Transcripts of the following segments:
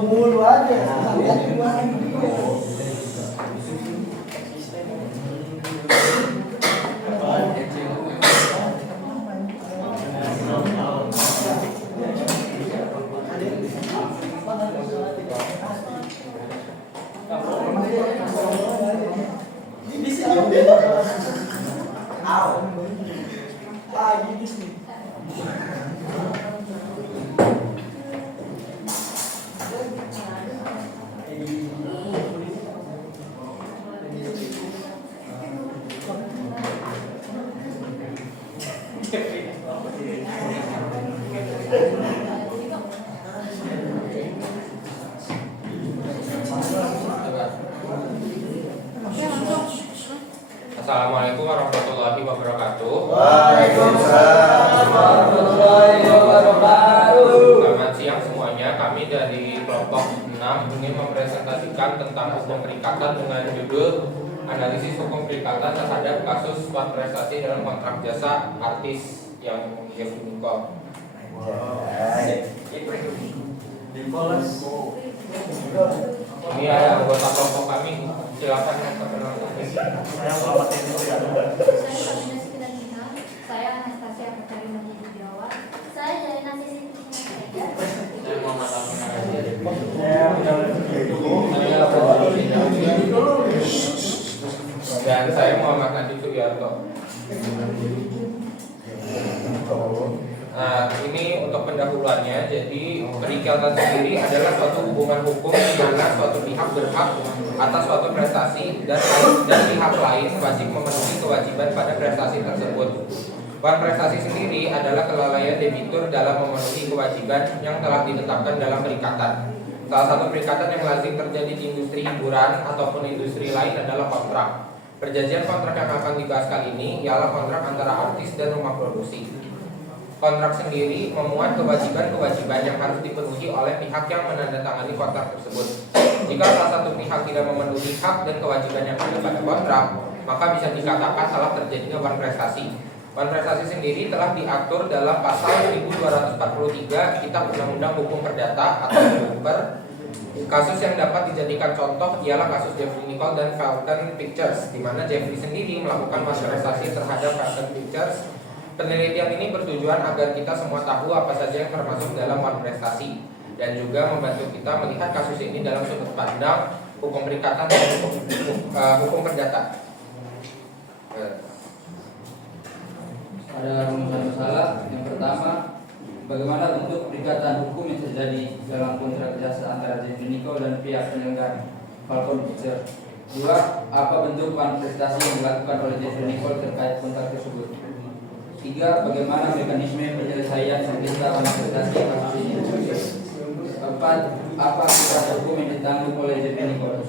Mulu aja. Assalamualaikum warahmatullahi wabarakatuh. Waalaikumsalam warahmatullahi wabarakatuh. Selamat siang semuanya. Kami dari kelompok 6 ingin mempresentasikan tentang hukum perikatan dengan judul Analisis Hukum Perikatan terhadap kasus suap prestasi dalam kontrak jasa artis yang Jeffrey Nicole. Ini ada anggota kelompok kami. Silakan memperkenalkan diri. Saya Anastasia Katarina Jawa. Saya dari Nasi Siti. Saya Muhammad Amin. Dan saya Muhammad Nadi Sugiarto. Nah, ini untuk pendahuluannya. Jadi perikatan sendiri adalah suatu hubungan hukum di mana suatu pihak berhak atas suatu prestasi dan pihak lain wajib memenuhi kewajiban pada prestasi tersebut. Wan prestasi sendiri adalah kelalaian debitur dalam memenuhi kewajiban yang telah ditetapkan dalam perikatan. Salah satu perikatan yang lazim terjadi di industri hiburan ataupun industri lain adalah kontrak. Perjanjian kontrak yang akan dibahas kali ini ialah kontrak antara artis dan rumah produksi. Kontrak sendiri memuat kewajiban-kewajiban yang harus dipenuhi oleh pihak yang menandatangani kontrak tersebut. Jika salah satu pihak tidak memenuhi hak dan kewajiban yang ada pada kontrak, maka bisa dikatakan telah terjadinya wan prestasi. Wan prestasi sendiri telah diatur dalam pasal 1243 Kitab Undang-Undang Hukum Perdata atau Hukum. Kasus yang dapat dijadikan contoh ialah kasus Jeffrey Nicole dan Falcon Pictures, di mana Jeffrey sendiri melakukan wan prestasi terhadap Falcon Pictures. Penelitian ini bertujuan agar kita semua tahu apa saja yang termasuk dalam wan prestasi dan juga membantu kita melihat kasus ini dalam sudut pandang hukum perikatan dan hukum perdata. Ada rumusan masalah. Yang pertama, bagaimana bentuk perikatan hukum yang terjadi dalam kontrak jasa antara Jeffrey Nicole dan pihak penyelenggara Falcon Pictures. Dua, apa bentuk wan prestasi yang dilakukan oleh Jeffrey Nicole terkait kontrak tersebut. Tiga, bagaimana mekanisme penyelesaian sengketa wan prestasi kasus ini. Empat, apa akibat hukum yang ditanggung oleh Jeffrey Nicole.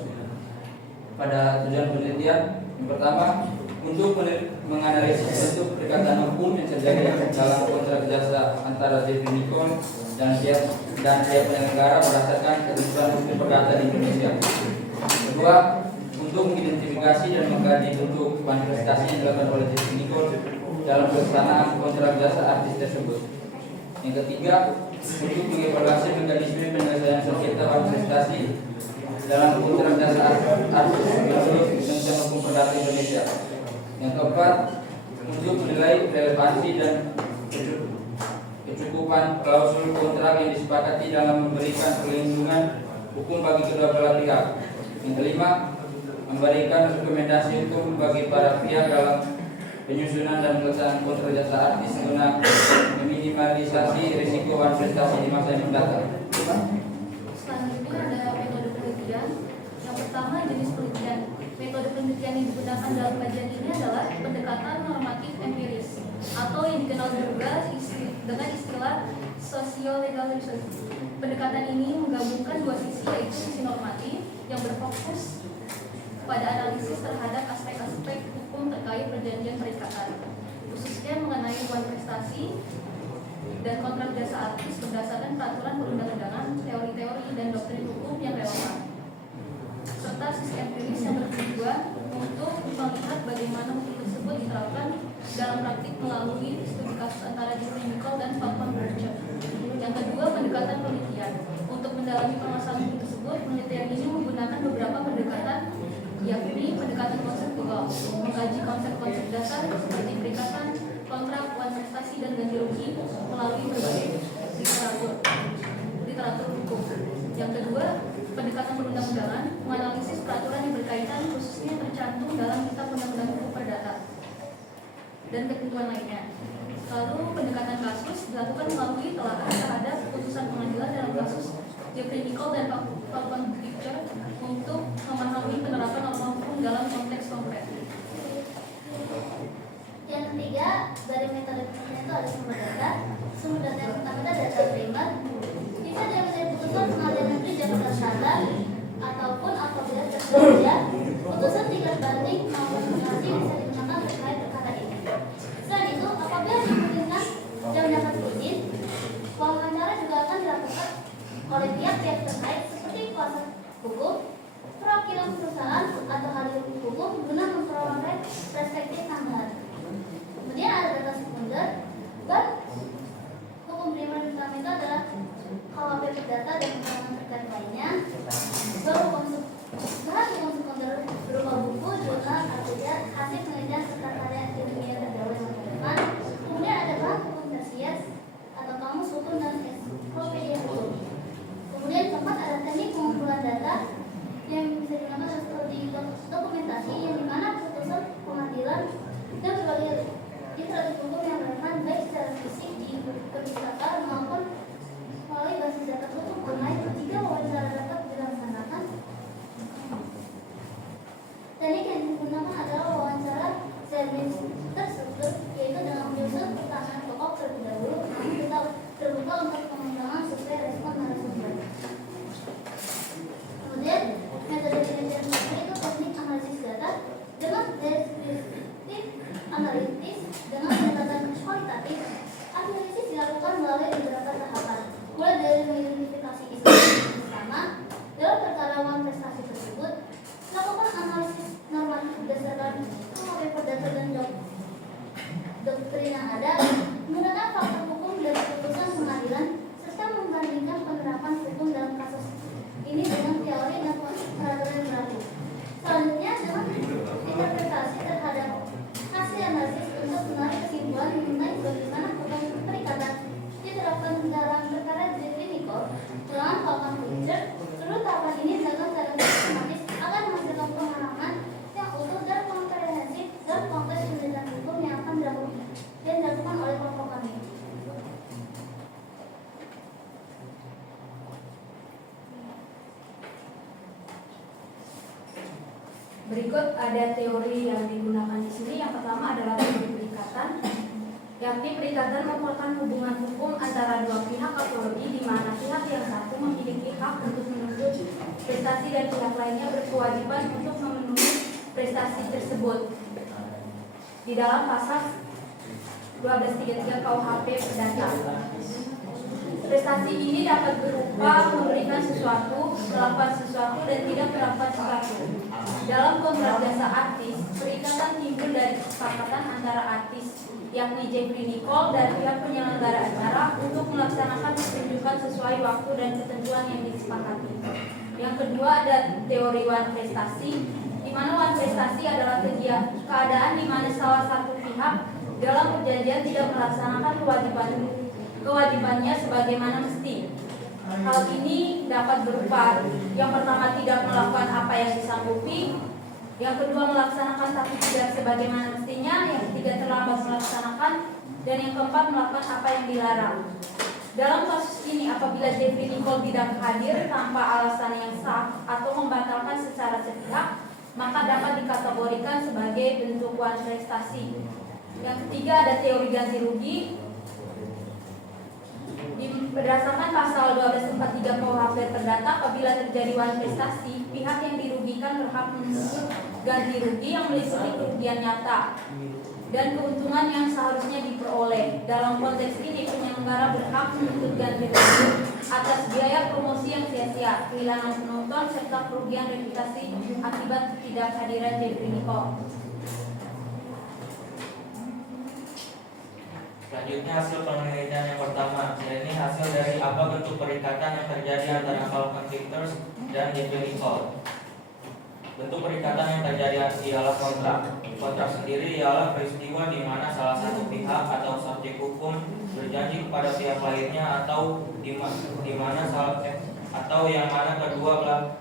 Pada tujuan penelitian, yang pertama, untuk menganalisis bentuk perikatan hukum yang terjadi dalam kontrak jasa antara Jeffrey Nicole dan pihak penyelenggara berdasarkan ketentuan hukum perdata di Indonesia. Kedua, untuk mengidentifikasi dan mengkaji bentuk wan prestasi yang dilakukan oleh Jeffrey Nicole dalam pelaksanaan kontrak jasa artis tersebut. Yang ketiga, untuk mengevaluasi mekanisme penyelesaian sengketa wan prestasi dalam kontrak jasa artis menurut Ketentuan Hukum Perdata Indonesia. Yang keempat, untuk menilai relevansi dan kecukupan klausul kontrak yang disepakati dalam memberikan perlindungan hukum bagi kedua belah pihak. Yang kelima, memberikan rekomendasi hukum bagi para pihak dalam penyusunan dan pelaksanaan kontrak jasa artis guna meminimalisasi risiko wan prestasi di masa yang mendatang. Selanjutnya ada Metode penelitian yang digunakan dalam kajian ini adalah pendekatan normatif empiris atau yang dikenal juga dengan istilah socio-legal research. Pendekatan ini menggabungkan dua sisi, yaitu sisi normatif yang berfokus pada analisis terhadap aspek-aspek hukum terkait perjanjian perikatan, khususnya mengenai hubungan prestasi dan kontrak jasa artis berdasarkan peraturan perundang-undangan, teori-teori dan doktrin hukum yang relevan, serta sisi empiris yang bertujuan untuk melihat bagaimana hukum tersebut diterapkan dalam praktik melalui studi kasus antara Jeffrey Nichol dan Falcon Bircher. Yang kedua, pendekatan penelitian. Untuk mendalami permasalahan hukum tersebut, penelitian ini menggunakan beberapa pendekatan, yakni pendekatan konseptual, mengkaji konsep-konsep dasar seperti perikatan, kontrak, uang prestasi, dan ganti rugi melalui berbagai literatur hukum. Yang kedua, pendekatan perundang-undangan, menganalisis peraturan yang berkaitan khususnya tercantum dalam Kitab Undang-Undang Hukum Perdata dan ketentuan lainnya. Lalu pendekatan kasus dilakukan melalui telaah terhadap putusan pengadilan dalam kasus Jeffrey Nichol dan Falcon Bircher untuk memahami penerapan norma hukum dalam konteks konkret. Yang ketiga, dari metode penelitian itu ada sumber data. Sumber data yang pertama adalah data primer. Bisa diambil dari putusan pengadilan negeri Jakarta Selatan ataupun apabila tersedia putusan 3 banding maupun kasasi bisa digunakan terkait perkara ini. Selain itu, apabila dimungkinkan dan mendapat izin, wawancara juga akan dilakukan oleh pihak-pihak terkait seperti kuasa hukum, perwakilan perusahaan atau ahli hukum guna memperoleh perspektif tambahan. Kemudian ada data sekunder, dan hukum primer yang pertama itu adalah KUHP Perdata dan keterangan terkait lainnya. Bahan hukum sekunder berupa buku, jurnal, artikel, hasil penelitian serta karya ilmiah terdahulu yang terdepan. Kemudian ada bahan hukum tersier atau kamus hukum dan ensiklopedia hukum. Kemudian keempat ada teknik pengumpulan data yang bisa digunakan seperti dokumentasi yang dimana putusan pengadilan dan berbagai literatur hukum yang relevan baik secara fisik di perpustakaan maupun melalui basis data hukum online jika wawancara dapat dilaksanakan. Teknik yang digunakan adalah wawancara servis terstruktur, yaitu dengan menyusun pertanyaan pokok terlebih dahulu, namun tetap terbuka untuk pengembangan sesuai respon narasumber. Kemudian metode penelitian itu teknik analisis data dengan deskriptif analitis dengan pendekatan kualitatif. Analisis dilakukan melalui beberapa tahapan, mulai dari mengidentifikasi isu utama dalam perkara uang prestasi tersebut, melakukan analisis normatif berdasarkan KUHP Perdata dan doktrin yang ada, menggunakan fakta hukum dari putusan pengadilan, serta membandingkan penerapan hukum dalam kasus ini dengan teori dan peraturan yang berlaku. Selanjutnya, dengan interpretasi terhadap hasil analisis untuk menarik kesimpulan mengenai bagaimana hukum perikatan diterapkan dalam perkara Jeffrey Nichol dengan Falcon Bircher. Seluruh tahapan ini dilakukan secara sistematis agar menghasilkan pemahaman yang utuh dan komprehensif dalam konteks penelitian hukum yang akan dilakukan oleh kelompok kami. Berikut ada teori yang digunakan di sini. Yang pertama adalah teori perikatan, yakni perikatan merupakan hubungan hukum antara dua pihak atau lebih, di mana pihak yang satu memiliki hak untuk menuntut prestasi dan pihak lainnya berkewajiban untuk memenuhi prestasi tersebut. Di dalam pasal 1233 KUHP Perdata. Prestasi ini dapat berupa memberikan sesuatu, melakukan sesuatu, dan tidak melakukan sesuatu. Dalam kontrak jasa artis, perikatan timbul dari kesepakatan antara artis, yakni Jeffrey Nichol, dan pihak penyelenggara acara untuk melaksanakan pertunjukan sesuai waktu dan ketentuan yang disepakati. Yang kedua ada teori wan prestasi, di mana wan prestasi adalah keadaan di mana salah satu pihak dalam perjanjian tidak melaksanakan kewajibannya sebagaimana mesti. Hal ini dapat berupa yang pertama tidak melakukan apa yang disanggupi, yang kedua melaksanakan tapi tidak sebagaimana mestinya, yang ketiga terlambat melaksanakan, dan yang keempat melakukan apa yang dilarang. Dalam kasus ini, apabila Jeffrey Nichol tidak hadir tanpa alasan yang sah atau membatalkan secara sepihak, maka dapat dikategorikan sebagai bentuk wan prestasi. Yang ketiga ada teori ganti rugi. Berdasarkan pasal 1243 KUHP Perdata, apabila terjadi wan prestasi, pihak yang dirugikan berhak menuntut ganti rugi yang meliputi kerugian nyata dan keuntungan yang seharusnya diperoleh. Dalam konteks ini, penyelenggara berhak menuntut ganti rugi atas biaya promosi yang sia-sia, kehilangan penonton, serta kerugian reputasi akibat ketidakhadiran Jeffrey Nicole. Selanjutnya hasil penelitian yang pertama, yaitu hasil dari apa bentuk perikatan yang terjadi antara Falcon Pictures dan Jeffrey Nicole. Bentuk perikatan yang terjadi ialah kontrak. Kontrak sendiri ialah peristiwa di mana salah satu pihak atau subjek hukum berjanji kepada pihak lainnya atau yang mana kedua belah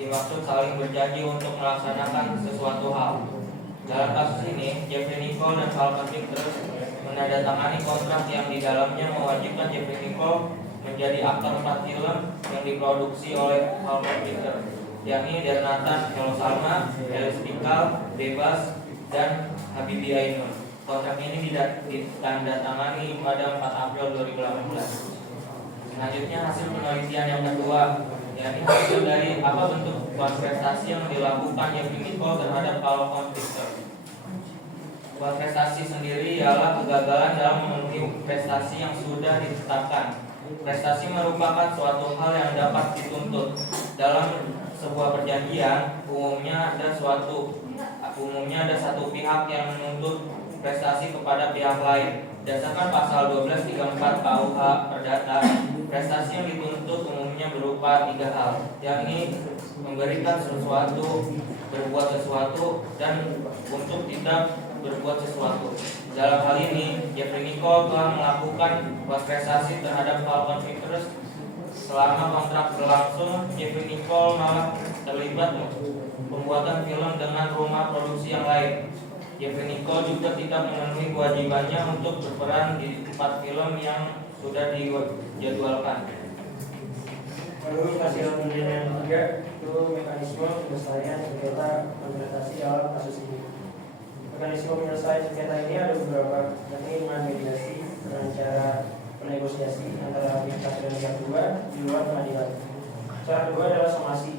dimaksud saling berjanji untuk melaksanakan sesuatu hal. Dalam kasus ini, Jeffrey Nicole dan Falcon Pictures menandatangani kontrak yang di dalamnya mewajibkan Jeffrey Nicole menjadi aktor 4 film yang diproduksi oleh Falcon Pictures, yakni Nathan, Hello Salma, Elis Pikal, Bebas, dan Habibie Ainun. Kontrak ini ditandatangani pada 4 April 2018. Selanjutnya hasil penelitian yang kedua, yakni hasil dari apa bentuk prestasi yang dilakukan Jeffrey Nicole terhadap Falcon Pictures. Prestasi sendiri ialah kegagalan dalam memenuhi prestasi yang sudah ditetapkan. Prestasi merupakan suatu hal yang dapat dituntut. Dalam sebuah perjanjian, umumnya ada satu pihak yang menuntut prestasi kepada pihak lain. Berdasarkan pasal 1234 KUH Perdata, prestasi yang dituntut umumnya berupa 3 hal, yakni memberikan sesuatu, berbuat sesuatu, dan untuk tidak berbuat sesuatu. Dalam hal ini, Jeffrey Nicole telah melakukan prestasi terhadap Falcon Pictures. Selama kontrak berlangsung, Jeffrey Nicole malah terlibat pembuatan film dengan rumah produksi yang lain. Jeffrey Nicole juga tidak memenuhi kewajibannya untuk berperan di 4 film yang sudah dijadwalkan. Lalu hasil penelitian yang ketiga itu mekanisme penyelesaian sengketa konsentrasi dalam kasus ini. Mekanisme penyelesaian sengketa ini ada beberapa, yakni dengan mediasi dengan cara bernegosiasi antara pihak satu dan pihak kedua di luar pengadilan. Cara kedua adalah somasi.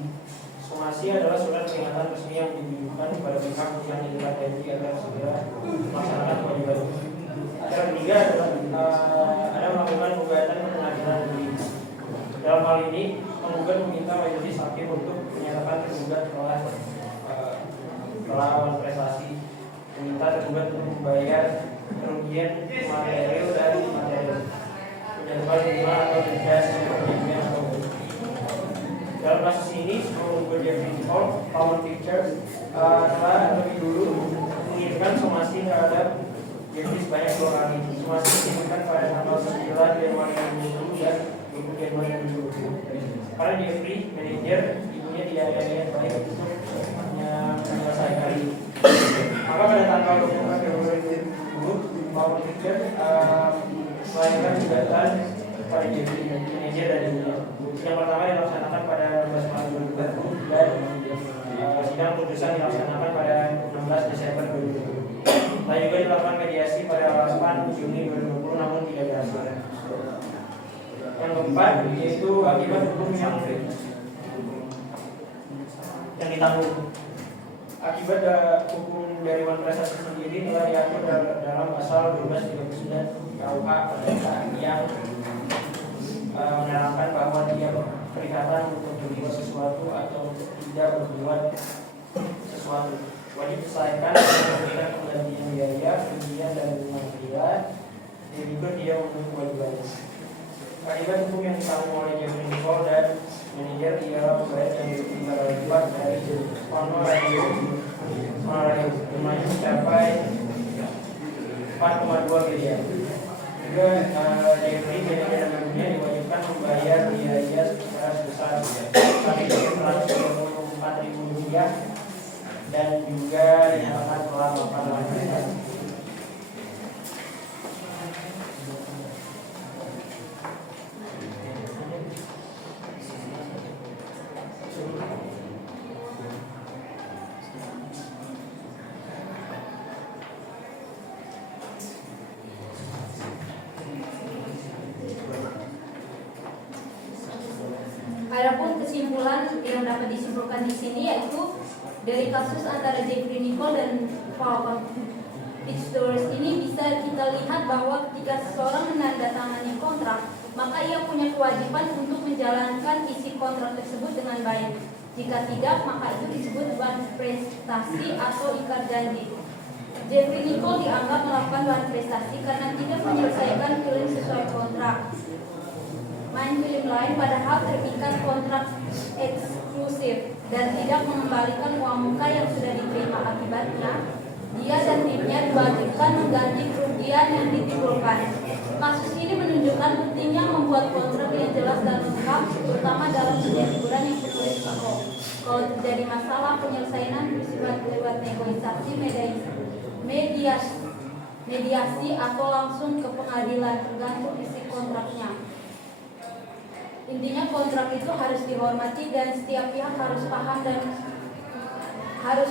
Somasi adalah surat peringatan resmi yang ditujukan kepada pihak yang diikat janji agar segera melaksanakan kewajiban. Cara ketiga adalah ada melakukan gugatan ke pengadilan negeri. Dalam hal ini, penggugat meminta majelis hakim untuk menyatakan tergugat telah prestasi, meminta tergugat untuk membayar kerugian material dan material, menjatuhkan bunga atau denda sesuai perjanjian atau dalam kasus ini, penggugat Jeffrey Nicole, Falcon Pictures telah lebih dulu mengirimkan somasi terhadap Jeffrey sebanyak 2 kali. Somasi dikirimkan pada tanggal 9 Januari 2020 dan 20 Januari 2020. Karena Jeffrey, manajer, ibunya tidak ada niat baik untuk menyelesaikan ini. Maka pada tanggal 24 Februari 2020, Falcon Pictures melayangkan gugatan pada Jeffrey, manajer dan ibunya. Yang pertama dilaksanakan pada 16 Maret 2020 dan sidang putusan dilaksanakan pada 16 Desember 2020. Lalu juga dilakukan mediasi pada 8 Juni 2020 namun tidak berhasil. Yang keempat yaitu akibat hukum yang ditanggung. Akibat hukum dari wan prestasi sendiri telah diatur dalam pasal 1239 KUH Perdata yang menerangkan bahwa tiap perikatan untuk berbuat sesuatu atau untuk tidak berbuat sesuatu wajib diselesaikan dengan memberikan penggantian biaya, kerugian dan kerugian, dan juga dia memenuhi kewajibannya. Akibat hukum yang ditanggung oleh Jeffrey Nicole dan manajer ialah membayar yang lebih lipat dari honorar jumlahnya mencapai 4,2 miliar. Juga Jeffrey manajer dan manajernya diwajibkan membayar biaya sebesar Rp134.000 dan juga dinyatakan telah melakukan prestasi. Adapun kesimpulan yang dapat disimpulkan di sini yaitu dari kasus antara Jeffrey Nicole dan Falcon Fitzgerald ini bisa kita lihat bahwa ketika seseorang menandatangani kontrak, maka ia punya kewajiban untuk menjalankan isi kontrak tersebut dengan baik. Jika tidak, maka itu disebut one prestasi atau ikrar janji. Jeffrey Nicole dianggap melakukan one prestasi karena tidak menyelesaikan film sesuai kontrak. Main film lain padahal terikat kontrak eksklusif dan tidak mengembalikan uang muka yang sudah diterima. Akibatnya, dia dan timnya diwajibkan mengganti kerugian yang ditimbulkan. Kasus ini menunjukkan pentingnya membuat kontrak yang jelas dan lengkap, terutama dalam dunia hiburan yang penuh risiko. Kalau terjadi masalah penyelesaian bersifat lewat negosiasi, mediasi atau langsung ke pengadilan tergantung isi kontraknya. Intinya kontrak itu harus dihormati dan setiap pihak harus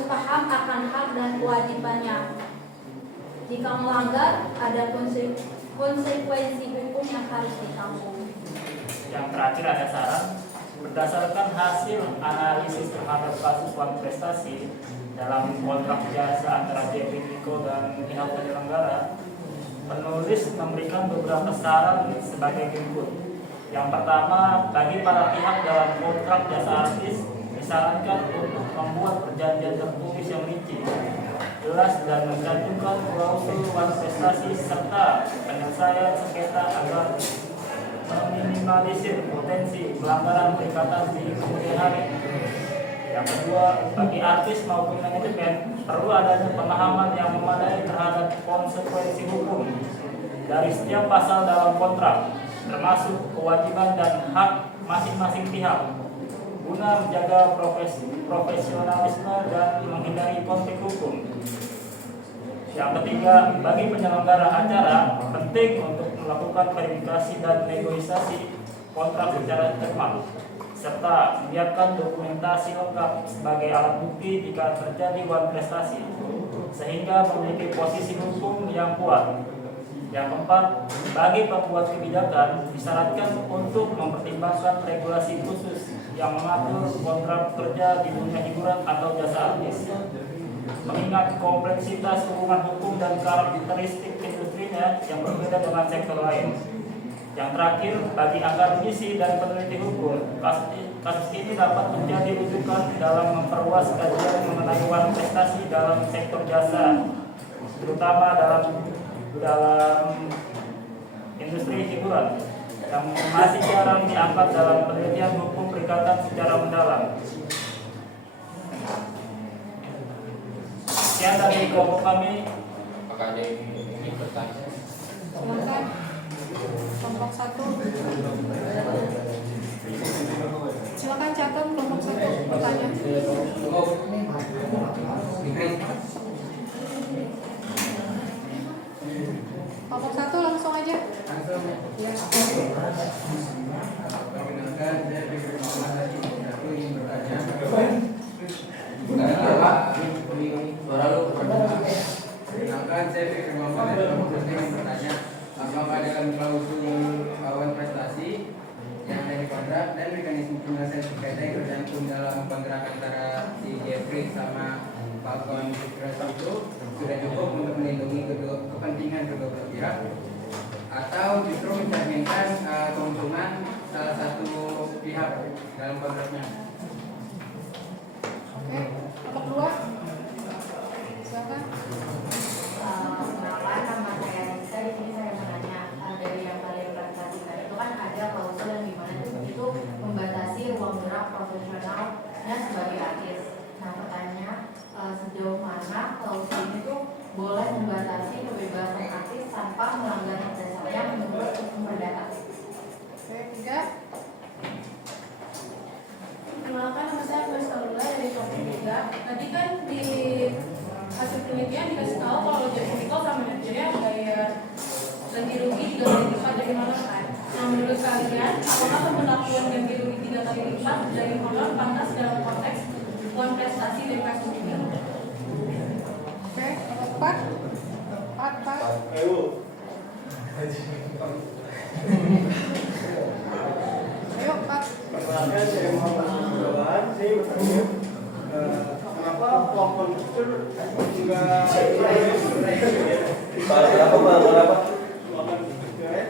paham akan hak dan kewajibannya. Jika melanggar, ada konsekuensi hukum yang harus ditanggung. Yang terakhir ada saran. Berdasarkan hasil analisis terhadap kasus one prestasi dalam kontrak jasa antara Jeffrey Nicole dan pihak penyelenggara, penulis memberikan beberapa saran sebagai berikut. Yang pertama, bagi para pihak dalam kontrak jasa artis, disarankan untuk membuat perjanjian tertulis yang rinci, jelas dan mencantumkan klausul one prestasi serta penyelesaian sengketa agar meminimalisir potensi pelanggaran perikatan di kemudian hari. Yang kedua, bagi artis maupun manajemen perlu adanya pemahaman yang memadai terhadap konsekuensi hukum dari setiap pasal dalam kontrak, termasuk kewajiban dan hak masing-masing pihak, guna menjaga profesionalisme dan menghindari konflik hukum. Yang ketiga, bagi penyelenggara acara penting untuk melakukan verifikasi dan negosiasi kontrak secara cermat, serta menyiapkan dokumentasi lengkap sebagai alat bukti jika terjadi one prestasi, sehingga memiliki posisi hukum yang kuat. Yang keempat, bagi pembuat kebijakan disyaratkan untuk mempertimbangkan regulasi khusus yang mengatur kontrak kerja di dunia hiburan atau jasa artis, mengingat kompleksitas hubungan hukum dan karakteristik industrinya yang berbeda dengan sektor lain. Yang terakhir, bagi akademisi dan peneliti hukum, kasus ini dapat menjadi rujukan dalam memperluas kajian mengenai one prestasi dalam sektor jasa, terutama dalam industri hiburan yang masih jarang diangkat dalam penelitian hukum perikatan secara mendalam. Sekian dari kelompok kami. Apakah ada yang ingin bertanya? Silakan. Kelompok 1. Silakan catat kelompok 1 bertanya. Kelompok 1 langsung aja. Ya. Perkenalkan, saya Fikri Muhammad. Aku ingin bertanya. Perkenalkan, saya Fikri Muhammad. Aku ingin bertanya, apakah dalam klausul one prestasi yang ada di kontrak dan mekanisme penyelesaian sengketa yang tercantum dalam kontrak antara si Jeffrey sama Falcon Fitzgerald itu sudah cukup untuk melindungi kepentingan kedua belah pihak, atau justru mencerminkan keuntungan salah satu pihak dalam kontraknya? Oke, kelompok 2. Silakan. Kenapa nama saya Nisa? Di sini saya menanya dari yang kalian presentasikan itu kan ada klausul yang dimana itu membatasi ruang gerak profesionalnya sebagai artis. Nah, pertanyaannya sejauh mana klausul ini tuh boleh membatasi kebebasan artis tanpa melanggar hak dasarnya menurut hukum perdata? Oke, 3. Perkenalkan, nama saya Agus Kalula dari Topik 3. Tadi kan di hasil penelitian dikasih tahu kalau Jeffrey Nicole sama manajernya bayar ganti rugi 3 kali lipat dari honor kan. Nah, menurut kalian, apakah pemberlakuan ganti rugi 3 kali lipat dari honor pantas dalam konteks one prestasi dari kasus ini? Oke, kelompok 4. Ayo, Pak. Sebelumnya saya mohon pertanyaan, saya bertanya kenapa uang kontraktor juga berapa?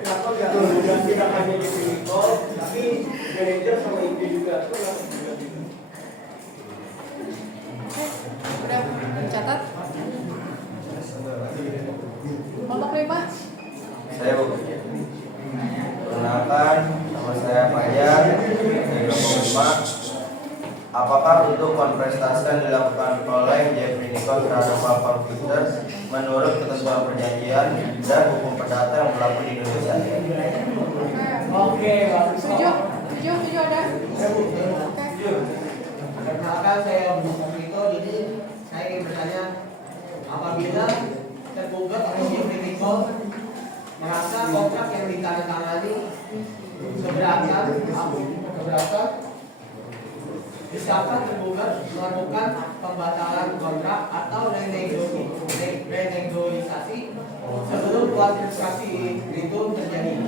Kenapa nggak tidak hanya di Nikol, tapi manajer sama Inti juga? Udah catat. Kelompok 5. Saya perkenalkan, nama saya Fajar dari kelompok 5. Apakah bentuk konprestasi yang dilakukan oleh Jeffrey Nicole terhadap Falcon Pictures menurut ketentuan perjanjian dan hukum perdata yang berlaku di Indonesia? Oke, bagus. Tujuh ada. Perkenalkan, saya Bung Rito. Jadi saya ingin bertanya, apabila tergugat oleh Jeffrey Nicole merasa kontrak yang ditandatangani keberatan, bisakah tergugat melakukan pembatalan kontrak atau renegosiasi sebelum klasifikasi itu terjadi?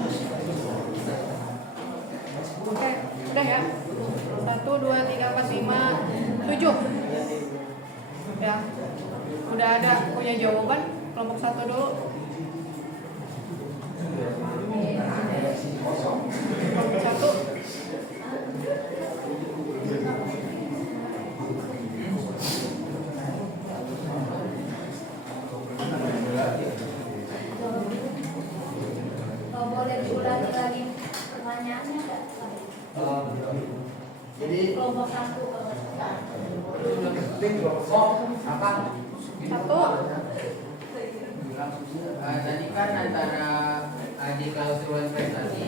Oke, udah ya. 1, 2, 3, 4, 5, 7. Ya, udah ada punya jawaban. Kelompok 1 dulu. Kelompok 1. Boleh diulangi lagi pertanyaannya nggak? Jadi Kelompok 1 apa? 1. Tadi kan antara di klausul investasi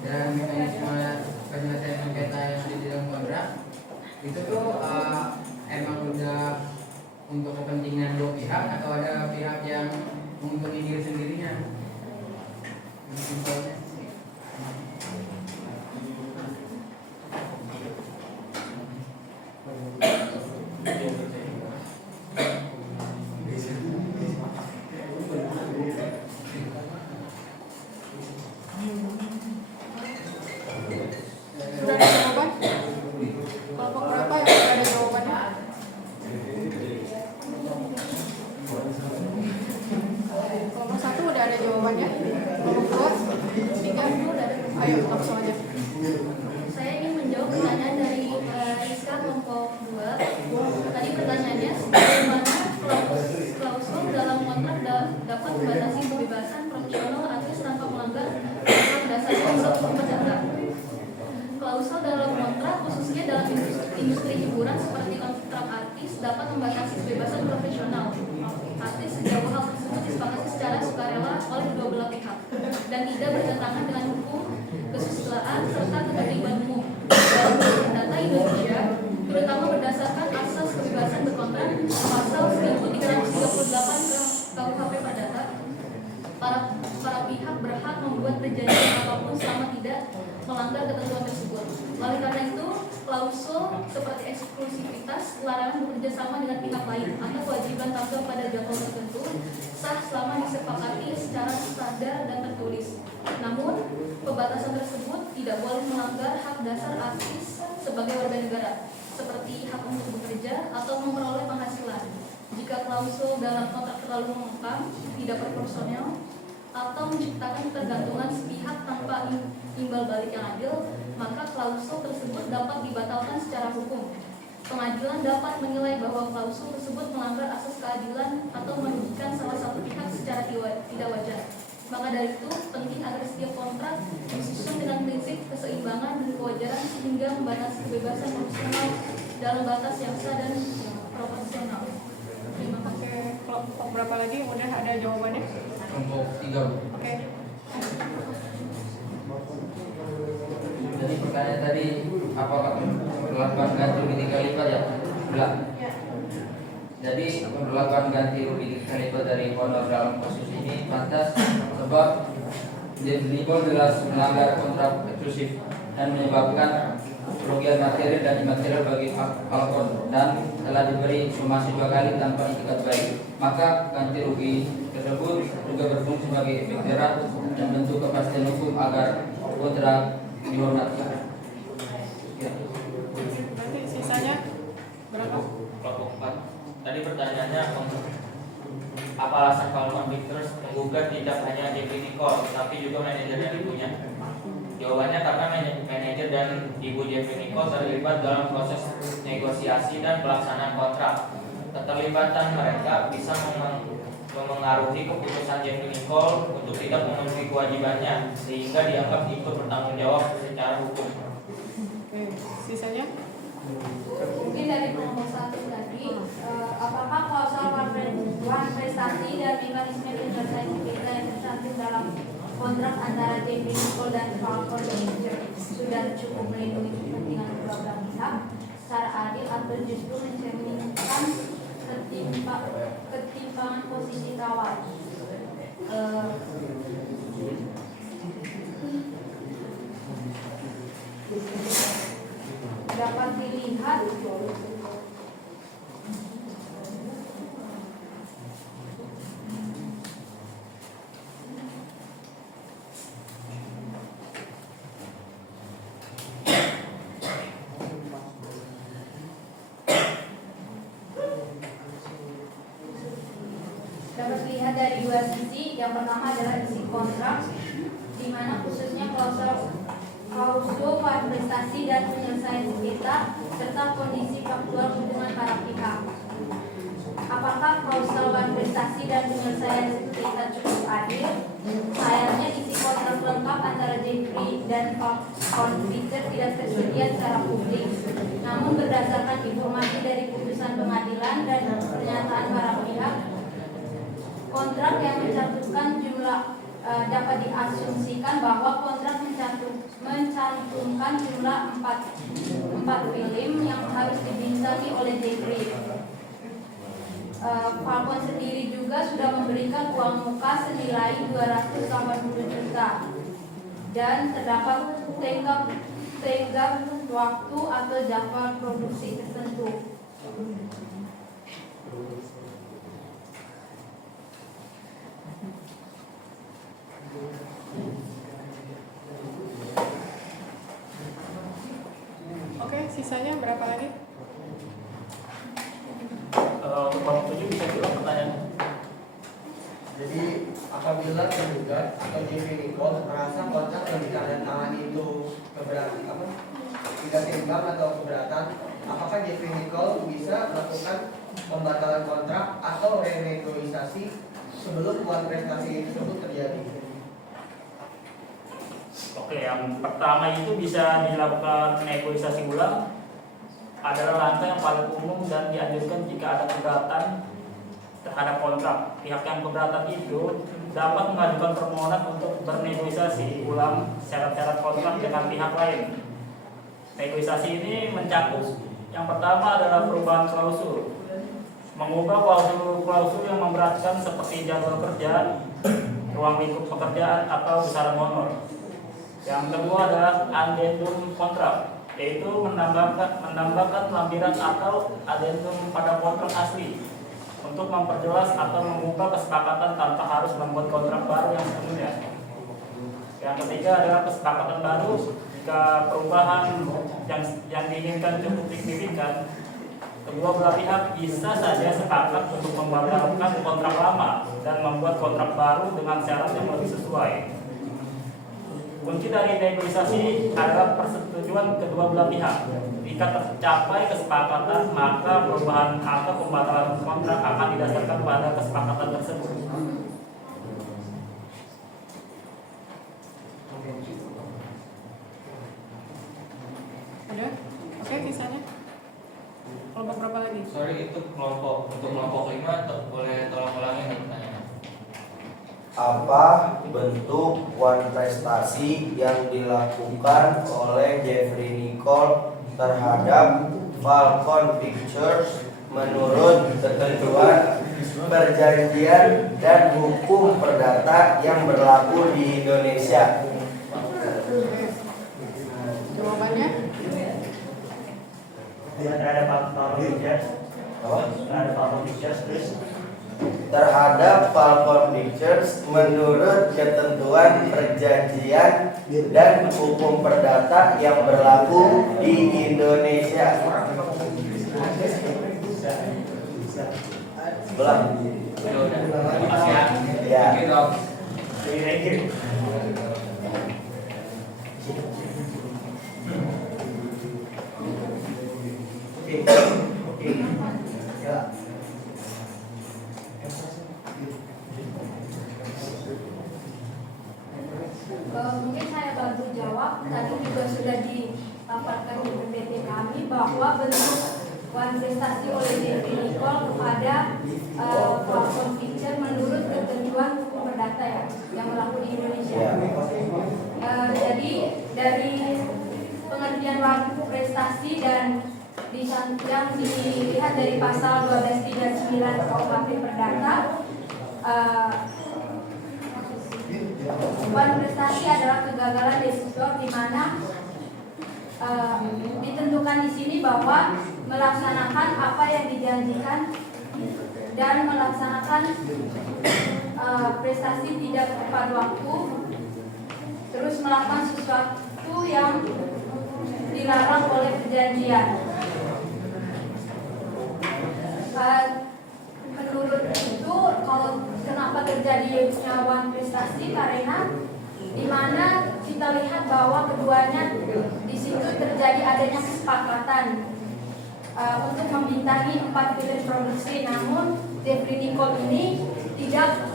dan mekanisme penyelesaian sengketa yang ada di dalam kontrak itu tuh emang udah untuk kepentingan dua pihak atau ada pihak yang menguntungkan diri sendirinya? Simpelnya. Sudah ada jawaban? Kelompok berapa yang sudah ada jawabannya? Kelompok 1 udah ada jawabannya. Kelompok 2, 3, ayo langsung aja. Saya ingin menjawab pertanyaan dari Rizka kelompok 2. Tadi pertanyaannya, bagaimana klausul dalam kontrak dapat membatasi kebebasan profesional artis tanpa melanggar hak dasar hukum perdata. Klausul dalam kontrak, khususnya dalam industri hiburan seperti kontrak artis, dapat membatasi kebebasan profesional artis sejauh hal tersebut disepakati secara sukarela oleh kedua belah pihak dan tidak bertentangan dengan hukum kesusilaan serta ketertiban umum. Dalam data Indonesia, terutama berdasarkan asas kebebasan berkontrak pasal 1338 KUHP Perdata, para pihak berhak membuat perjanjian apapun selama tidak melanggar ketentuan tersebut. Oleh karena itu, klausul seperti eksklusivitas, larangan bekerja sama dengan pihak lain, atau kewajiban tampil pada jadwal tertentu sah selama disepakati secara sadar dan tertulis. Namun, pembatasan tersebut tidak boleh melanggar hak dasar artis sebagai warga negara, seperti hak untuk bekerja atau memperoleh penghasilan. Jika klausul dalam kontrak terlalu mengekang, tidak proporsional, atau menciptakan ketergantungan sepihak tanpa imbal balik yang adil, maka klausul tersebut dapat dibatalkan secara hukum. Pengadilan dapat menilai bahwa klausul tersebut melanggar asas keadilan atau merugikan salah satu pihak secara tidak wajar. Maka dari itu, penting agar setiap kontrak disusun dengan prinsip keseimbangan dan kewajaran sehingga membatasi kebebasan profesional dalam batas yang sah dan proporsional. Terima kasih. Kelompok berapa lagi yang udah ada jawabannya? Kelompok 3. Oke. Jadi pertanyaan tadi, apakah melakukan ganti rugi 3 lipat ya? Belum. Ya. Jadi melakukan ganti rugi 3 lipat dari honor dalam kasus ini pantas sebab Jeffrey Nicole jelas melanggar kontrak eksklusif dan menyebabkan kerugian material dan imaterial bagi Falcon dan telah diberi somasi 2 kali tanpa itikat baik. Maka ganti rugi tersebut juga berfungsi sebagai efek jerat dan bentuk kepastian hukum agar kontrak dihormati. Ya. alasan Falcon Pictures menggugat tidak hanya Jeffrey Nicole, tapi juga manajer dan ibunya? Jawabannya karena manajer dan ibu Jeffrey Nicole terlibat dalam proses negosiasi dan pelaksanaan kontrak. Keterlibatan mereka bisa memengaruhi keputusan Jeffrey Nicole untuk tidak memenuhi kewajibannya, sehingga dianggap ikut bertanggung jawab secara hukum. Oke, sisanya? Mungkin dari kelompok 1 tadi, apakah klausul one prestasi dan mekanisme penyelesaian sengketa yang tercantum dalam kontrak antara Jeffrey Nicole dan Falcon Pictures sudah cukup melindungi kepentingan kedua belah pihak secara adil atau justru mencerminkan ketimpangan posisi tawar? Dapat dilihat dari dua sisi. Yang pertama adalah isi kontrak, di mana khususnya klausul prestasi dan penyelesaian sengketa serta kondisi faktual hubungan para pihak. Apakah klausul prestasi dan penyelesaian sengketa cukup adil? Sayangnya isi kontrak lengkap antara Jeffrey dan Falcon Pictures tidak tersedia secara publik. Namun berdasarkan informasi dari putusan pengadilan dan pernyataan para pihak, kontrak yang mencantumkan jumlah dapat diasumsikan bahwa kontrak mencantumkan jumlah 4 film yang harus dibintangi oleh Jeffrey. Falcon sendiri juga sudah memberikan uang muka senilai 280 juta dan terdapat tenggat waktu atau jadwal produksi tertentu. Oke, sisanya berapa lagi? Untuk kelompok 7 bisa diulang pertanyaannya. Jadi apabila tergugat atau Jeffrey Nicole merasa kontrak yang ditandatangani itu tidak seimbang atau keberatan, apakah Jeffrey Nicole bisa melakukan pembatalan kontrak atau renegosiasi sebelum uang prestasi tersebut terjadi? Oke, yang pertama itu bisa dilakukan negosiasi ulang, adalah langkah yang paling umum dan dianjurkan jika ada keberatan terhadap kontrak. Pihak yang keberatan itu dapat mengajukan permohonan untuk bernegosiasi ulang syarat-syarat kontrak dengan pihak lain. Negosiasi ini mencakup yang pertama adalah perubahan klausul, mengubah klausul yang memberatkan seperti jadwal kerja, ruang lingkup pekerjaan atau besaran honor. Yang kedua adalah addendum kontrak, yaitu menambahkan lampiran atau addendum pada kontrak asli untuk memperjelas atau mengubah kesepakatan tanpa harus membuat kontrak baru yang sepenuhnya. Yang ketiga adalah kesepakatan baru jika perubahan yang diinginkan cukup signifikan. Kedua belah pihak bisa saja sepakat untuk membatalkan kontrak lama dan membuat kontrak baru dengan syarat yang lebih sesuai. Kunci dari negosiasi adalah persetujuan kedua belah pihak. Jika tercapai kesepakatan, maka perubahan atau pembatalan kontrak akan didasarkan pada kesepakatan tersebut. Ada? Oke, sisanya? Kelompok berapa lagi? Sorry, itu untuk kelompok 5, boleh tolong ulangi pertanyaannya. Apa bentuk wan prestasi yang dilakukan oleh Jeffrey Nicole terhadap Falcon Pictures menurut ketentuan perjanjian dan hukum perdata yang berlaku di Indonesia? Jawabannya? Terhadap Falcon Pictures. Terhadap Falcon Pictures, terus terhadap Falcon Pictures menurut ketentuan perjanjian dan hukum perdata yang berlaku di Indonesia. Belum. Oke. Ya. Mungkin saya bantu jawab. Tadi juga sudah dipaparkan di PPT kami bahwa bentuk uang prestasi oleh Jeffrey Nicole kepada platform Picture menurut ketentuan hukum perdata ya yang berlaku di Indonesia. Jadi dari pengertian waktu prestasi dan yang dilihat dari pasal 1239 KUHP Perdata, uang prestasi adalah kegagalan debitor di mana ditentukan di sini bahwa melaksanakan apa yang dijanjikan dan melaksanakan prestasi tidak tepat waktu, terus melakukan sesuatu yang dilarang oleh perjanjian. Menurut itu, kalau kenapa terjadi uang prestasi karena di mana kita lihat bahwa keduanya di situ terjadi adanya kesepakatan untuk membintangi 4 film produksi, namun Jeffrey Nicole ini tidak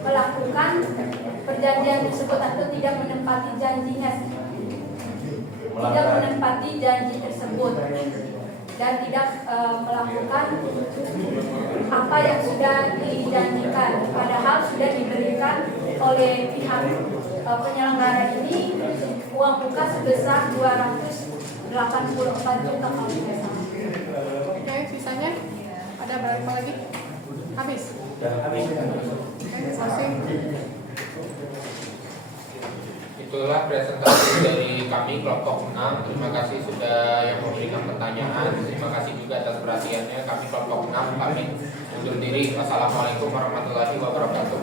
melakukan perjanjian tersebut atau tidak menempati janjinya, tidak menempati janji tersebut dan tidak melakukan apa yang sudah dijanjikan, padahal sudah diberikan oleh pihak penyelenggara ini uang muka sebesar 284 juta kalau tidak salah. Oke, sisanya ada berapa lagi? Habis. Oke, closing. Itulah presentasi dari kami kelompok 6. Terima kasih sudah yang memberikan pertanyaan. Terima kasih juga atas perhatiannya. Kami kelompok 6 kami undur diri. Wassalamualaikum warahmatullahi wabarakatuh.